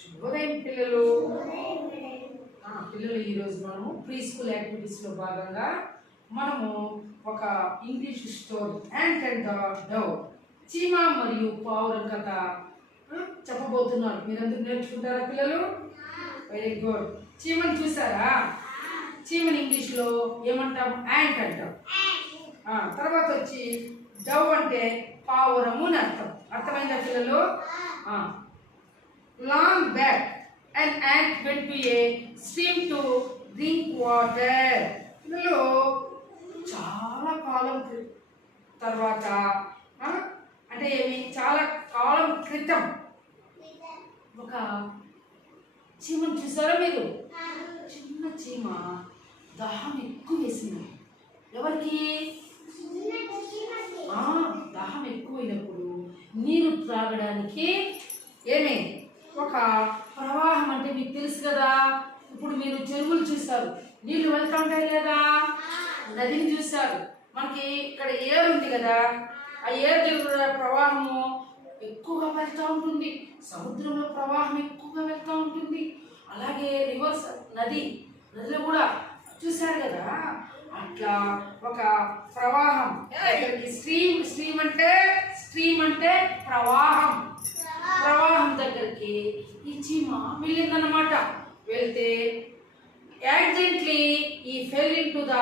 శుభోదయం పిల్లలు. పిల్లలు ఈరోజు మనము ప్రీ స్కూల్ యాక్టివిటీస్లో భాగంగా మనము ఒక English story ant and the Dove, చీమ మరియు పావురం కథ చెప్పబోతున్నారు. మీరందరూ నేర్చుకుంటారా పిల్లలు? Very good. చీమని చూసారా? చీమని ఇంగ్లీష్లో ఏమంటాము? యాంట్ అంటాం. తర్వాత వచ్చి డవ్ అంటే పావురము అని అర్థం. అర్థమైందా పిల్లలు? Long back, an ant went to a stream to drink water. పిల్లలు చాలా కాలం తర్వాత అంటే చాలా కాలం క్రితం ఒక చీమను చూసారా మీరు? చిన్న చీమ దాహం ఎక్కువ వేసింది. ఎవరికి? దాహం ఎక్కువైనప్పుడు నీరు త్రాగడానికి ఒక ప్రవాహం అంటే మీకు తెలుసు కదా. ఇప్పుడు మీరు చెరువులు చూస్తారు, నీళ్లు వెళ్తూ ఉంటాయి లేదా? నదిని చూస్తారు, మనకి ఇక్కడ ఏరు ఉంది కదా, ఆ ఏరు ప్రవాహము ఎక్కువగా వెళ్తూ ఉంటుంది. సముద్రంలో ప్రవాహం ఎక్కువగా వెళ్తూ ఉంటుంది. అలాగే రివర్స్ నదిలో కూడా చూశారు కదా. అట్లా ఒక ప్రవాహం, స్ట్రీమ్ అంటే ప్రవాహం దగ్గరికి ఈ చీమ వెళ్ళిందన్నమాట. వెళ్తే యాక్సిడెంట్లీ ఈ fell in to the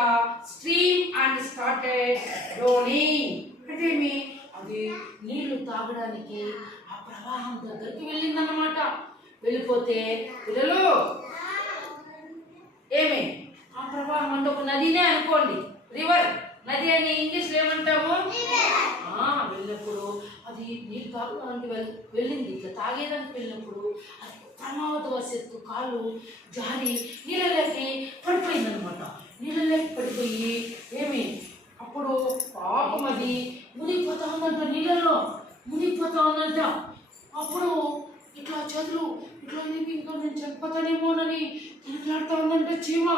stream and started drowning. అంటే అది నీళ్లు తాగడానికి ఆ ప్రవాహం దగ్గరికి వెళ్ళిందన్నమాట. వెళ్ళిపోతే పిల్లలు ఆ ప్రవాహం అంటే ఒక నదినే అనుకోండి, రివర్. నది అని ఇంగ్లీష్లో ఏమంటాము? వెళ్ళినప్పుడు అది నీళ్ళు తాగడానికి వెళ్ళింది. ఇట్లా తాగేదానికి వెళ్ళినప్పుడు అది ప్రమాదవశాత్తు కాళ్ళు జారి నీళ్ళలోకి పడిపోయిందనమాట. నీళ్ళలోకి పడిపోయి అప్పుడు పాపం అది మునిగిపోతా ఉందంట, నీళ్ళల్లో మునిగిపోతా ఉందంట. అప్పుడు ఇట్లా చేతులు ఇట్లా ఇంకా నేను చనిపోతానేమోనని తనకలాడుతూ ఉందంటే చీమ.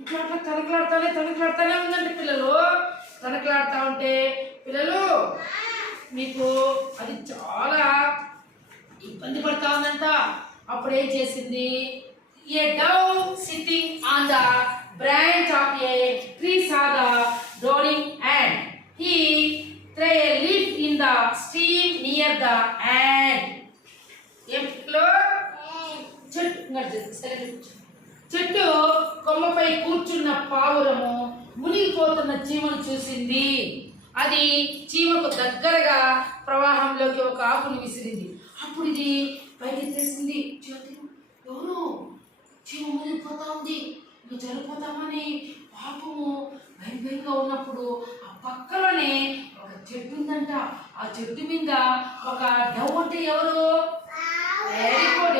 ఇట్లా అట్లా తనకలాడుతానే ఉందంటే పిల్లలు. తనకలాడుతూ ఉంటే పిల్లలు మీకు అది చాలా ఇబ్బంది పడతా ఉందంట. అప్పుడు ఏం చేసింది? A dove sitting on the branch of a tree saw the drowning ant. He threw a leaf in the stream near the ant. చెట్టు కొమ్మపై కూర్చున్న పావురము మునిగిపోతున్న చీమను చూసింది. అది చీమకు దగ్గరగా ప్రవాహంలోకి ఒక ఆకుని విసిరింది. అప్పుడు ఇది పైకి తెసింది చేతులు. ఎవరు? చీమ మునిగిపోతా ఉంది, నువ్వు చనిపోతామని పాపము భయంగా ఉన్నప్పుడు ఆ పక్కలోనే ఒక చెట్టు ఉందంట. ఆ చెట్టు మీద ఒక డవ్ అంటే ఎవరు?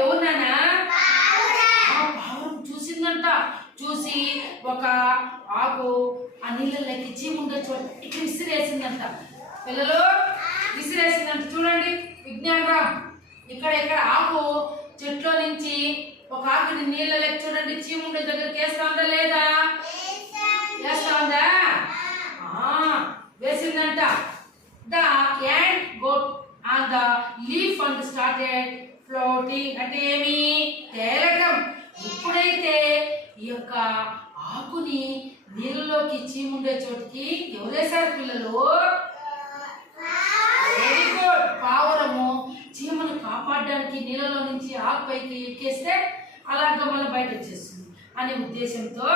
ఎవరు నాన్న? పావురం చూసిందంట. చూసి ఒక ఆకు ఆ నీళ్ళకి చీమ ఉండే చోట ఇట్లా విసిరేసిందంట. పిల్లలు విసిరేసిందంట. చూడండి విజ్ఞానరామ్, ఇక్కడ ఆకు చెట్లో నుంచి ఒక ఆకుని నీళ్ళకి చూడండి చీమ ఉండే దగ్గరికి వేస్తా ఉందా లేదా? వేస్తా ఉందా? వేసిందంట. The ant got on the leaf and started floating. అంటే తేలటం. ఎప్పుడైతే ఈ యొక్క ఆకుని నీళ్ళలోకి చీముండే చోటికి ఎవరేశారు పిల్లలు? Very good. పావురము చీమను కాపాడడానికి నీళ్ళలో నుంచి ఆకుపైకి ఎక్కేస్తే అలాగ మళ్ళీ బయట వచ్చేస్తుంది అనే ఉద్దేశంతో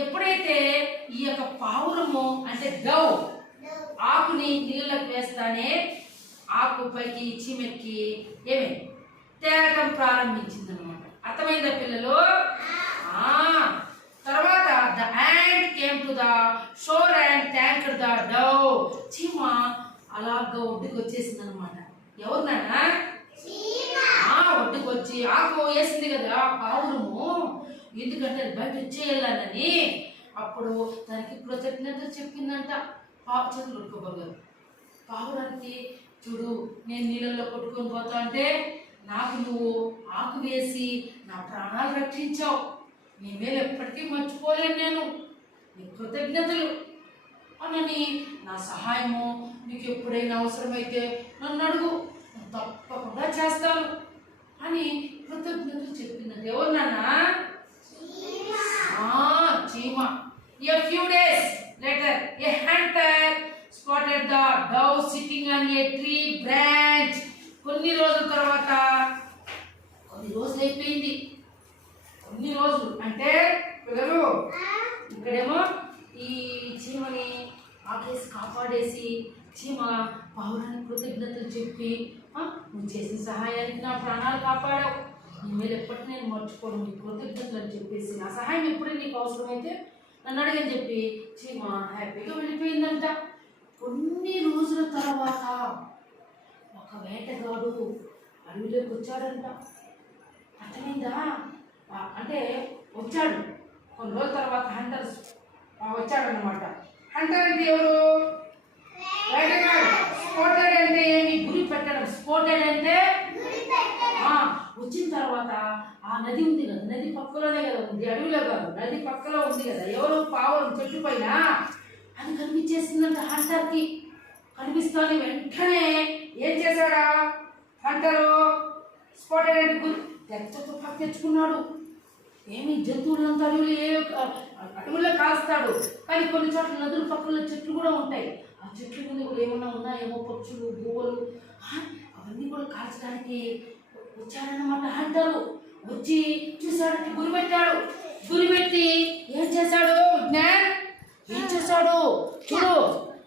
ఎప్పుడైతే ఈ యొక్క పావురము అంటే డవ్ ఆకుని నీళ్ళకి వేస్తానే ఆకుపైకి చీమెక్కి తేలటం ప్రారంభించింది అనమాట. అర్థమైందా పిల్లలు? తర్వాత the ant came to the shore and thanked the Dove. చీమ అలాగా ఒడ్డుకు వచ్చేసింది అనమాట. ఎవరు నాన్న? ఒడ్డుకు వచ్చి ఆకు వేసింది కదా పావురము, ఎందుకంటే అది బయట వచ్చేయాలని. అప్పుడు దానికి కృతజ్ఞత చెప్పిందంట. చేతులు కొట్టుకోబోగారు. పావురానికి చూడు, నేను నీళ్ళల్లో కొట్టుకొని పోతా అంటే నాకు నువ్వు ఆకు వేసి నా ప్రాణాలు రక్షించావు. నీ మేలు ఎప్పటికీ మర్చిపోలేను నేను. నీ కృతజ్ఞతలు అనని నా సహాయము నీకు ఎప్పుడైనా అవసరమైతే నన్ను అడుగు, తప్పకుండా చేస్తాను అని కృతజ్ఞతలు చెప్పిందంట. ఎవరు నాన్న? చీమ. A few days later, a hunter spotted the dove sitting on a tree branch. కొన్ని రోజుల తర్వాత, కొన్ని రోజులు అయిపోయింది. కొన్ని రోజులు అంటే పిల్లలు ఇక్కడేమో ఈ చీమని ఆకేసి కాపాడేసి చీమ పావురానికి కృతజ్ఞతలు చెప్పి, నువ్వు చేసిన సహాయానికి నా ప్రాణాలు కాపాడావు, నీ మీద ఎప్పటి నేను మర్చిపోను, నీ కృతజ్ఞతలు అని చెప్పేసి నా సహాయం ఎప్పుడే నీకు అవసరమైతే నన్ను అడిగని చెప్పి చీమ హ్యాపీగా వెళ్ళిపోయిందంట. కొన్ని రోజుల తర్వాత ఒక వేటగాడు అడవిలోకి వచ్చాడంట. అర్థమైందా? అంటే వచ్చాడు కొన్ని రోజుల తర్వాత హంటర్ వచ్చాడనమాట. హంటర్ అంటే ఎవరు? వేటగాడు. స్పాటెడ్ అంటే ఏమి? గురి పెట్టడం. స్పాటెడ్ అంటే వచ్చిన తర్వాత ఆ నది ఉంది కదా, నది పక్కలోనే కదా ఉంది, అడవిలో కాదు, నది పక్కలో ఉంది కదా, ఎవరో పావురం చెట్టు పైన అది కనిపించేసిందంట హంటర్కి. కనిపిస్తాను వెంటనే ఏం చేశాడా హంటరు? స్పాటెడ్ అంటే గురి తుపాకి తెచ్చుకున్నాడు. ఏమి జంతువులంతా అడవుల్లో కాస్తాడు, కానీ కొన్ని చోట్ల నదుల పక్కన చెట్లు కూడా ఉంటాయి. ఆ చెట్ల మీద కూడా ఏమన్నా ఉన్నాయేమో, పక్షులు, పువ్వులు, అవన్నీ కూడా కాల్చడానికి వచ్చాడనమాట. హంటరు వచ్చి చూశాడంటే గురిపెట్టాడు. గురిపెట్టి ఏం చేశాడు? ఏం చేశాడు చూడు,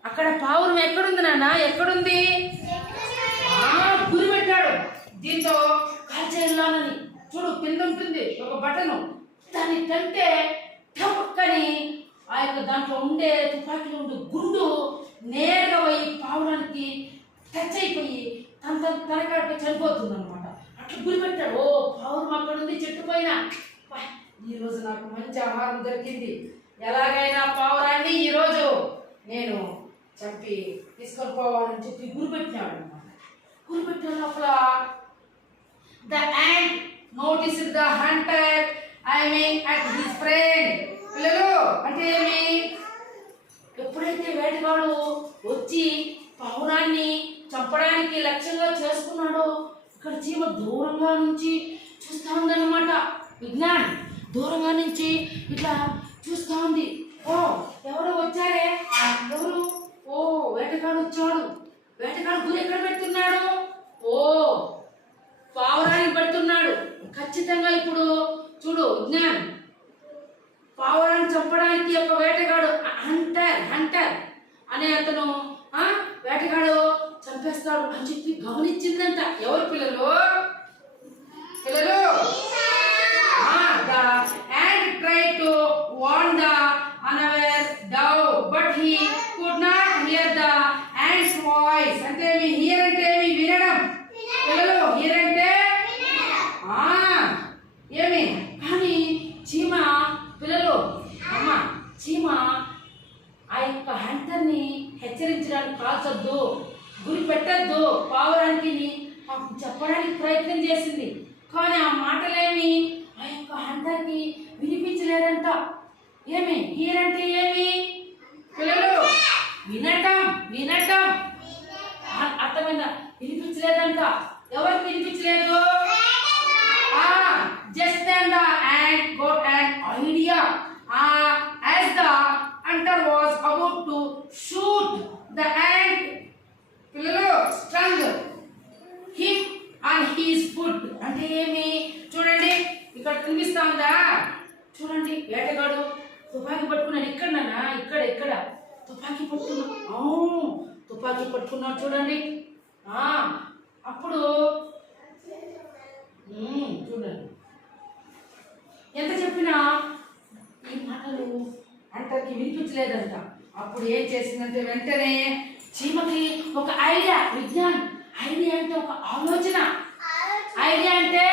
అక్కడ పావురం ఎక్కడుంది నాన్న? ఎక్కడుంది? గురిపెట్టాడు. దీంతో కాల్చేయాలని చూడు, కింద ఉంటుంది ఒక బటను, దాన్ని తంటే టపక్కని ఆ యొక్క దాంట్లో ఉండే తుపాకీలో ఉండే గుండు నేరుగా పోయి పావురానికి టచ్ అయిపోయి తనకాడిపై చనిపోతుంది అనమాట. అట్లా గురిపెట్టాడు. ఓ పావురం అక్కడ ఉంది చెట్టు పైన, ఈరోజు నాకు మంచి ఆహారం దొరికింది, ఎలాగైనా పావురాన్ని ఈరోజు నేను చంపి తీసుకొని పోవాలని చెప్పి గురిపెట్టినాడు అనమాట. గురిపెట్టిన లోపల the ant noticed the hunter aiming at his friend. పిల్లలు అంటే ఏమి? ఎప్పుడైతే వేటగాడు వచ్చి పావురాన్ని చంపడానికి లక్ష్యంగా చేసుకున్నాడో, ఇక్కడ చీమ దూరంగా నుంచి చూస్తూ ఉందన్నమాట. విజ్ఞాన్ దూరంగా నుంచి ఇట్లా చూస్తూ ఉంది. ఓ ఎవరు వచ్చారే? ఎవరు? ఓ వేటగాడు వచ్చాడు. వేటగాడు గురి ఎక్కడ పెడుతున్నాడు? ఓ పావురానికి పెడుతున్నాడు. ఖచ్చితంగా ఇప్పుడు చూడు విజ్ఞాన్, పావురాన్ని చంపడానికి ఒక వేటగాడు హంటర్ అనే అతను వేటగాడు చంపేస్తాడు అని చెప్పి గమనించిందంట. ఎవరు పిల్లలు? పిల్లలు the ant tried to warn the unaware dove, but he could not hear the ant's voice. అంటే మీ హియర్ అంటే మీ వినడం. పిల్లలు హియర్ అంటే ఏమి? కానీ చీమ పిల్లలు చీమ ఆ యొక్క హంటర్ని హెచ్చరించడానికి కాల్చొద్దు, గురి పెట్టద్దు పావురానికి చెప్పడానికి ప్రయత్నం చేసింది. కానీ ఆ మాటలేమి ఆ యొక్క హంటర్కి వినిపించలేదంట. ఏమి? హియర్ అంటే ఏమి పిల్లలు? వినటం. వినటం అర్థమైందా? వినిపించలేదంట. ఎవరికి వినిపించలేదు? Just then the ant got an idea. As the hunter was about to shoot the ant, పిల్లలు strung him on his foot. అంటే ఏమి? చూడండి ఇక్కడ కనిపిస్తా ఉందా? చూడండి వేటగాడు తుపాకీ పట్టుకున్నాడు. ఇక్కడనా? ఇక్కడ తుపాకీ పట్టుకున్నాడు చూడండి. అప్పుడు చూడండి ఎంత చెప్పినా ఈ మాటలు అంతకి వినిపించలేదంట. అప్పుడు ఏం చేసిందంటే వెంటనే చీమకి ఒక ఐడియా. విజ్ఞాన్ ఐడియా అంటే ఒక ఆలోచన. ఐడియా అంటే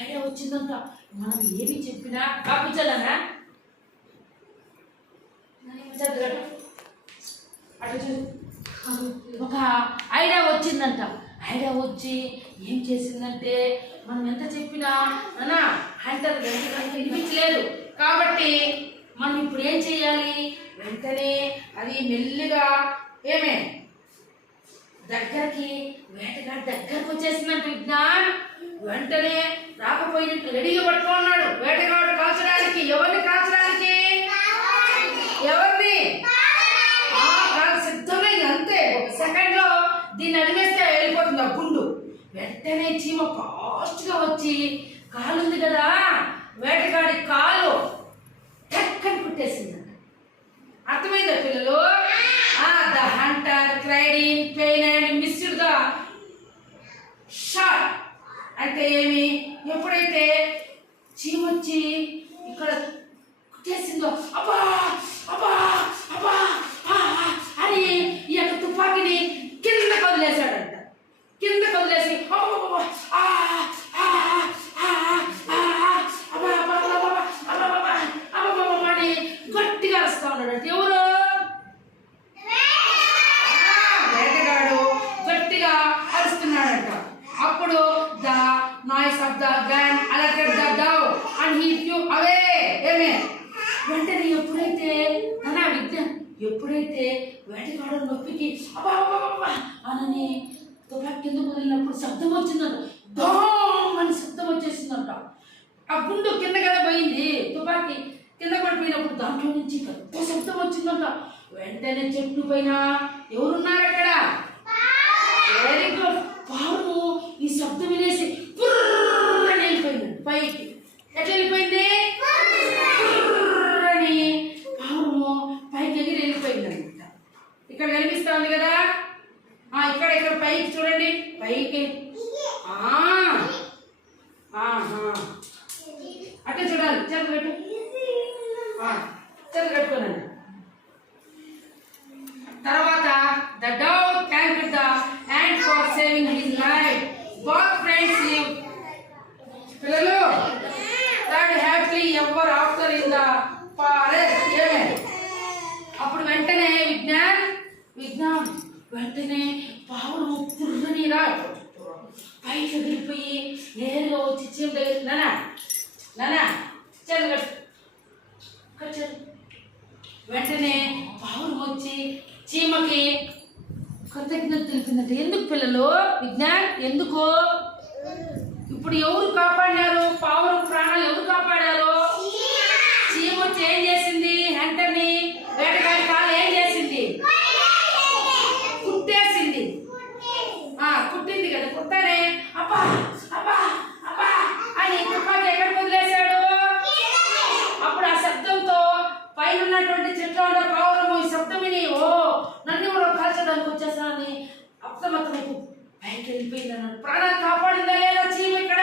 ఐడియా వచ్చిందంట. మనం ఏమి చెప్పినా కాపించాలన్నా ఒక ఐడియా వచ్చిందంట. ఐడియా వచ్చి ఏం చేసిందంటే మనం ఎంత చెప్పినా హంటర్ వినిపించలేదు కాబట్టి మనం ఇప్పుడు ఏం చేయాలి? వెంటనే అది మెల్లిగా ఏమే దగ్గరికి వేటగాడు దగ్గరకు వచ్చేసిందంట విజ్ఞాన్. వెంటనే రాకపోయినట్టు రెడీగా పట్టుకున్నాడు వేటగాడు కాల్చడానికి. ఎవరిని కాల్చడానికి? ఎవరిని? సిద్ధమే. అంతే, ఒక సెకండ్ లో దీన్ని అడిగేస్తే వెళ్ళిపోతుంది ఆ గుండు. వెంటనే చీమ ఫాస్ట్ గా వచ్చి కాలు ఉంది కదా వేటగాడి కాలు టక్కని కుట్టేసిందంట. అర్థమైందా పిల్లలు? The Hunter cried in pain and missed the shot. అంటే ఏమి? ఎప్పుడైతే చీమ వచ్చి ఇక్కడ కుట్టేసిందో అబ్బా అబ్బా అబ్బా అని ఈ యొక్క తుపాకీని కింద వదిలేశాడంట. కింద వదిలేసి అని గట్టిగా అరుస్తా ఉన్నాడంట. ఎవరు? వేటగాడు గట్టిగా అరుస్తున్నాడంట. అప్పుడు the noise of the gun alerted the Dove and he flu అవే. ఏమే వెంటనే ఎప్పుడైతే వేటగాడు నొప్పికి అబ్బా అని తుపాకీ కింద వదిలినప్పుడు శబ్దం వచ్చిందంట. డామ్ అని శబ్దం వచ్చేసిందంట. ఆ గుండు కింద కదా పోయింది, తుపాకీ కింద పడిపోయినప్పుడు దాంట్లో నుంచి పెద్ద శబ్దం వచ్చిందంట. వెంటనే చెట్టు పైన ఎవరున్నారు అక్కడ? Very good. పాము ఈ శబ్దం వినేసి పుర్రని వెళ్ళిపోయింది పైకి. ఎట్లా వెళ్ళిపోయింది? పుర్రని పాము పైకి ఎగిరి వెళ్ళిపోయింది అనమాట. ఇక్కడ కనిపిస్తా ఉంది కదా, ఇక్కడ పైకి చూడండి, పైకి అట్లా చూడాలి. చేతులు పెట్టు, చేతులు కట్టుకోనండి. తర్వాత the dove thanked the ant for saving his life. Both friends live. పిల్లలు that happily ever after in the forest. అప్పుడు వెంటనే విజ్ఞాన్ వెంటనే పావును పుర్రని పైకి ఎగిరిపోయి నేరుగా వచ్చి చీమ దగ్గర నానా చదువు. వెంటనే పావును వచ్చి చీమకి కృతజ్ఞత తెలిపిందంటే. ఎందుకు పిల్లలు? విజ్ఞాన్ ఎందుకు? ఇప్పుడు ఎవరు కాపాడినారు? పావును ప్రాణాలు ఎవరు కాపాడారు? చీమ వచ్చి ఏం చేసింది? హంటర్ని వేటగాడి కాలు ఏం చేసింది? కుట్టేసింది. కుట్టింది కదా. కుట్టనే అబ్బా అబ్బా అబ్బా అని తుపాకీ ఎక్కడికి వదిలేశాడు. అప్పుడు ఆ శబ్దంతో పైన ఉన్నటువంటి చెట్లు ఉన్న పావురము ఈ శబ్దం విని నన్ను కూడా కాల్చడానికి వచ్చేసానని అప్రమత్తమైపు పైకి వెళ్ళిపోయింది అన్నాడు. ప్రాణాలు కాపాడిందా లేదా చీమ? ఇక్కడ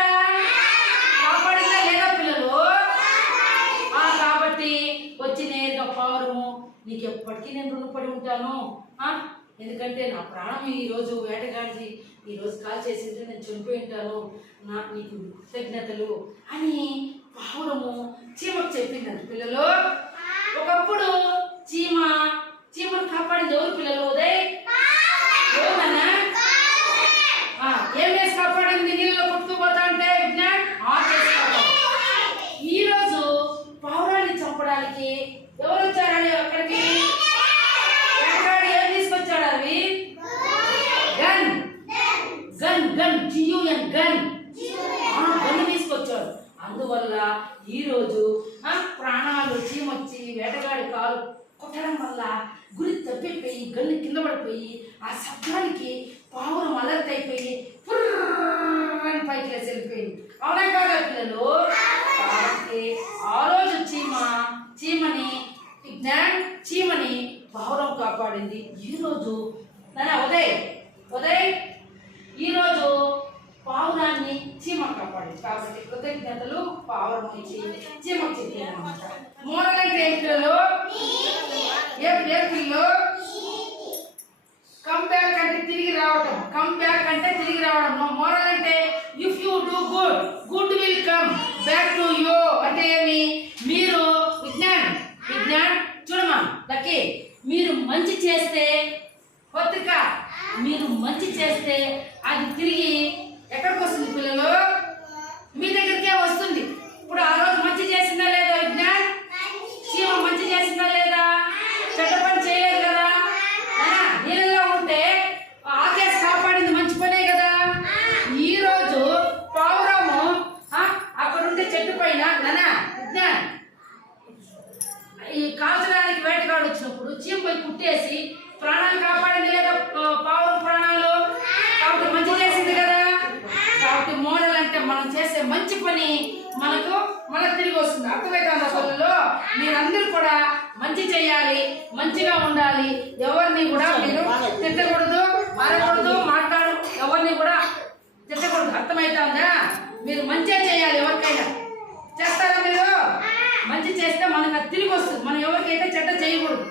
కాపాడిందా లేదా పిల్లలు? కాబట్టి వచ్చి నేరుగా పావురము, నీకు ఎప్పటికీ నేను రుణపడి ఉంటాను. ఎందుకంటే నా ప్రాణం ఈరోజు వేటగాడి ఈరోజు కాల్ చేసింటే నేను చనిపోయి ఉంటాను, నీకు కృతజ్ఞతలు అని పావురము చీమకు చెప్పిందంట. పిల్లలు ఒకప్పుడు చీమను కాపాడింది ఎవరు పిల్లలు? ఉదయ్ ఏమన్నా ఏం వేసి కాపాడింది? నీళ్ళలో కొట్టుకుపోతా అంటే విజ్ఞాన్ చేసి కాపాడు. ఈరోజు పావురాన్ని చంపడానికి ఎవరు వచ్చారని అక్కడికి? వేటగాడు ఏం తీసుకొచ్చాడు? అవి గన్ గన్ తీసుకొచ్చాడు. అందువల్ల ఈరోజు ప్రాణాలు చీమొచ్చి వేటగాడి కాలు కొట్టడం వల్ల గురి తప్పిపోయి గన్ను కింద పడిపోయి ఆ శబ్దానికి పావురం అలర్ట్ అయిపోయి పుర్రని పైకి లేసి వెళ్ళిపోయింది. అవునా కాదా పిల్లలు? కాబట్టి ఆ రోజు చీమని పావురం కాపాడింది. ఈరోజు ఉదయ్ ఈరోజు పావురాన్ని చీమ కాపాడింది. కాబట్టి కృతజ్ఞతలు పావురం ఇచ్చి చీమకు చెప్పాను అనమాట. మోరల్ అంటే ఏంటిలో ఏప్రిల్లో కమ్ బ్యాక్ అంటే తిరిగి రావడం. మోరల్ అంటే if you do good will come back to you. అంటే ఏమి? మీరు విజ్ఞాన్ చూడమా లక్కీ, మీరు మంచి చేస్తే అది తిరిగి ఎక్కడికి వస్తుంది పిల్లలు? మీ దగ్గరికే వస్తుంది. ఇప్పుడు ఆ రోజు మంచి చేసిందా లేదా విజ్ఞాన్? చీమ పని మనకు మళ్ళీ తిరిగి వస్తుంది. అర్థమవుతుందా పనుల్లో? మీరందరూ కూడా మంచి చేయాలి, మంచిగా ఉండాలి. ఎవరిని కూడా మీరు తిట్టకూడదు, మారకూడదు, ఎవరిని కూడా తిట్టకూడదు. అర్థమవుతుందా? మీరు మంచిగా చేయాలి. ఎవరికైనా చేస్తారా? మీరు మంచి చేస్తే మనకు అది తిరిగి వస్తుంది. మనం ఎవరికైతే చెడ్డ చేయకూడదు.